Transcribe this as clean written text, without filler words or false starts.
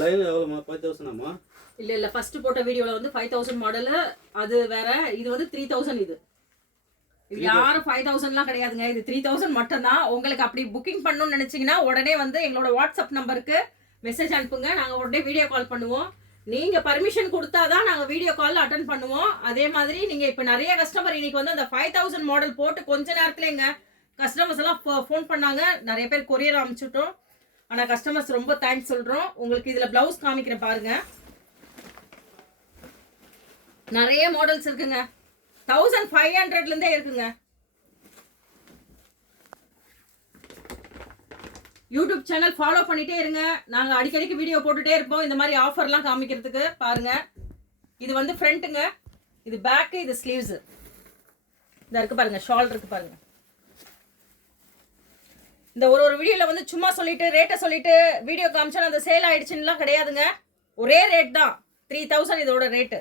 Line எவ்வளோமா 5000 இல்ல first போட்ட வீடியோல வந்து 5000 மாடல் அது வேற, இது வந்து 3000. இது யாரும் 5000லாம் கிடையாதுங்க, இது 3000 மட்டும் தான். உங்களுக்கு அப்படி புக்கிங் பண்ணணும்னு நினைச்சீங்கன்னா உடனே வந்து எங்களோட வாட்ஸ்அப் நம்பருக்கு மெசேஜ் அனுப்புங்க, நாங்க உடனே வீடியோ கால் பண்ணுவோம். நீங்க பர்மிஷன் கொடுத்தாதான் நாங்க வீடியோ கால் அட்டன் பண்ணுவோம். அதே மாதிரி நீங்க இப்ப நிறைய கஸ்டமர் இன்னைக்கு வந்து அந்த 5000 மாடல் போட்டு கொஞ்ச நேரத்துலங்க கஸ்டமர்ஸ் எல்லாம் ஃபோன் பண்ணாங்க, நிறைய பேர் கொரியர் அனுப்பிச்சுட்டோம். ஆனா கஸ்டமர்ஸ் ரொம்ப தேங்க்ஸ் சொல்றோம். உங்களுக்கு இதுல பிளவுஸ் காமிக்கிறேன் பாருங்க, நிறைய மாடல்ஸ் இருக்குங்க. 1500ல இருந்தே இருக்குங்க. யூடியூப் சேனல் ஃபாலோ பண்ணிட்டே இருங்க, நாங்க அடிக்கடிக்கு வீடியோ போட்டுட்டே இருப்போம் இந்த மாதிரி ஆஃபர்லாம் காமிக்கிறதுக்கு. பாருங்க, இது வந்து ஃப்ரண்ட்டுங்க, இது பேக்கு, இது ஸ்லீவ்ஸ். இந்த இருக்கு பாருங்க, ஷால் இருக்கு பாருங்க. இந்த ஒரு வீடியோல வந்து சும்மா சொல்லிட்டு ரேட்டை சொல்லிட்டு வீடியோ காமிச்சா அந்த சேல் ஆயிடுச்சுன்னுலாம் கிடையாதுங்க. ஒரே ரேட் தான், 3000 இதோட ரேட்டு.